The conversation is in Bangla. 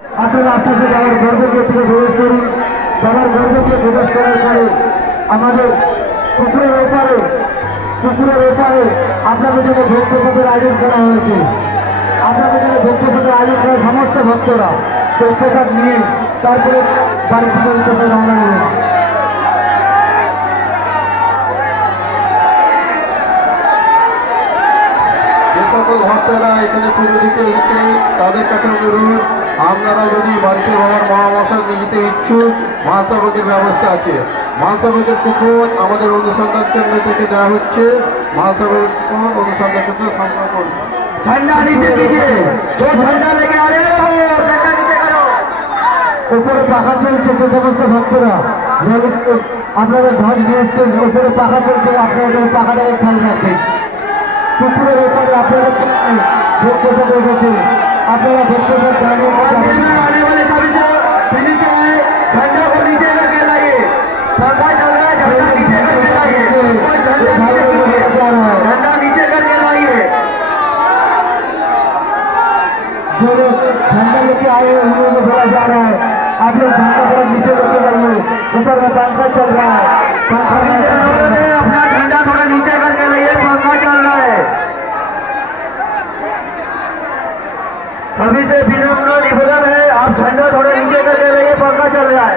আপনারা আস্তে আস্তে সবার গর্ভগৃহ থেকে প্রবেশ করুন। সবার গর্ভগৃহে প্রবেশ করার পরে আমাদের পুকুরের ওপারে আপনাদের জন্য ভোগ প্রসাদের আয়োজন করা হয়েছে। আপনাদের জন্য ভোগ প্রসাদের আয়োজন করা সমস্ত ভক্তরা ভোগ প্রসাদ নিয়ে তারপরে বাড়ি থেকে উদ্দেশ্যে রওনা দেবেন। যে সকল ভক্তরা এখানে পুজো দিতে এসেছে তাদের কাছে অনুরোধ, আপনারা যদি বাড়িতে বাবার মহামশাই নিয়ে যেতে ইচ্ছুক, মহাসভাকের ব্যবস্থা আছে। মহাসভাকের কুপন আমাদের অনুসন্ধান কেন্দ্র থেকে দেওয়া হচ্ছে। মহাসভাকের কুপন অনুসন্ধান কেন্দ্র সংগ্রহ করুন। ঝান্ডা নিচে দিকে ঝান্ডা লেগে আরে ঝান্ডা নিচে করো। উপরে পাখা চলছে, যে সমস্ত ভক্তরা আপনারা ধ্বজ নিয়ে এসছেন, উপরে পাখা চলছে, আপনাদের পাখাটাকে খেয়াল রাখবেন। পুকুরের ওপরে আপনারা ভোগ প্রসাদ রেখেছেন, আপনারা ভোগ প্রসাদ आने वाले सभी से विनती है, झंडा को नीचे करके लाइए। पंखा चल रहा है, झंडा नीचे करके लाइए। कोई झंडा नीचे कीजिए, झंडा नीचे करके लाइए। जो लोग झंडा लेके आए हैं उन लोगों को बोला जा रहा है आप लोग झंडा थोड़ा नीचे लेके जाइए। ऊपर में पंखा चल रहा है, अपना झंडा थोड़ा नीचे करके लाइए, पंखा चल रहा है। सभी से विनम्र निवेदन है, आप झंडा थोड़ा नीचे करके लाइए, पंखा चल रहा है।